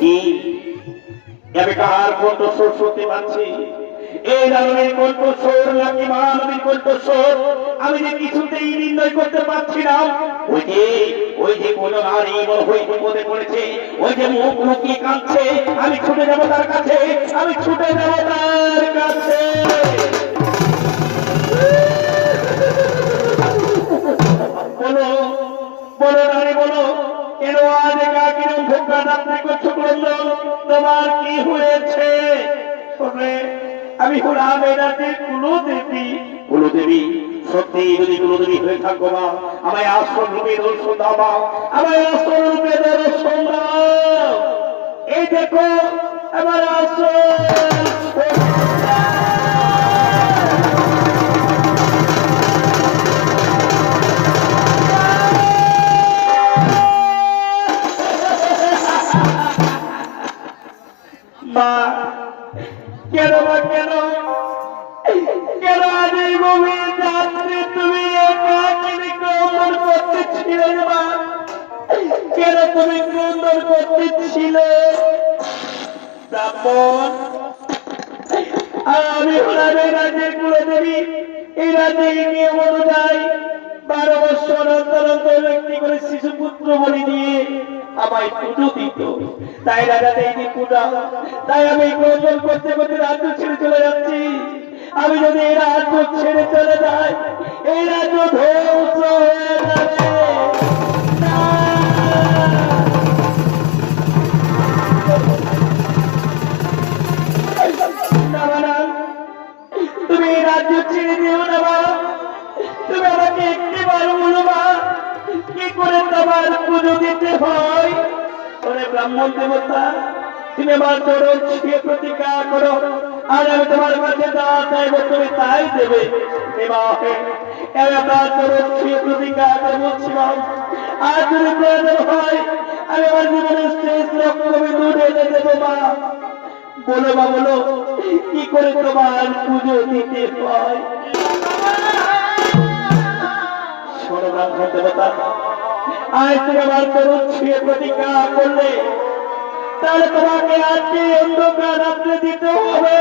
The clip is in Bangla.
কি আমি কার কণ্ঠস্বর শুনতে পাচ্ছি? এই দানবের কণ্ঠস্বর নাকি মানবীর কণ্ঠস্বর আমি যে কিছুতেই নির্ণয় করতে পারছি না। ওই যে কোন নারী মনে হয় বিপদে পড়েছে, ওই যে মুখ লুকিয়ে কাঁদছে, আমি ছুটে যাবো তার কাছে, আমি ছুটে যাবো তার কাছে। বলো বলো নারী বলো, কেন আজ একা কিরম ভোগা রাত্রি করছো? ক্রন্দন তোমার কি হয়েছে? আমি হলাম এই রাজ্যের কুলদেবী। কুলদেবী সত্যি যদি কুলদেবী হয়ে থাকো মা, আমায় আশ্রম রূপে দর্শন দাও মা, আমায় আশ্রম রূপে দর্শন দাও। এই দেখো আমার আশ্রম। মা কেন মা কেন কেন আজ এই গভীর রাত্রে তুমি একা কিনে ক্রন্দন করতেছিলে মা? কেন তুমি ক্রন্দন করতেছিলে? ব্রাহ্মণ আমি হলাম এই রাজ্যের কুলদেবী। এই রাজ্যে নিয়ম অনুযায়ী 12 বৎসর অন্তর অন্তর একটি করে শিশু পুত্র বলি দিয়ে আমায় পুজো দিত। তাই রাজা দেয়নি পূজা, তাই আমি ক্রন্দন করতে করতে রাজ্য ছেড়ে চলে যাচ্ছি। আমি যদি এই রাজ্য ছেড়ে চলে যাই, এই রাজ্য ধ্বংস হয়ে যাবে। তুমি এই রাজ্য ছেড়ে দিও না মা। তুমি আমাকে একটি বার বলো মা, কি করে তোমার পুজো দিতে হয়? ওরে ব্রাহ্মণ দেবতা, তুমি আমার চরণ ছুঁয়ে প্রতিজ্ঞা করো, আর আমি তোমার কাছে যা চাইবো তুমি তাই দেবে। আমি আপনার চরণ ছুঁয়ে প্রতিজ্ঞা করে বলছি মা, আর যদি প্রয়োজন হয় আমি আমার জীবনের শেষ রক্তবিন্দু ঢেলে দেবো মা। বলো মা বলো, কি করে তোমার পুজো দিতে হয়? শোনো ব্রাহ্মণ দেবতা, আজ তুমি আমার চরণ ছুঁয়ে প্রতিজ্ঞা করলে, তাহলে তোমাকে আজকে অন্ধকার রাত্রে দিতে হবে।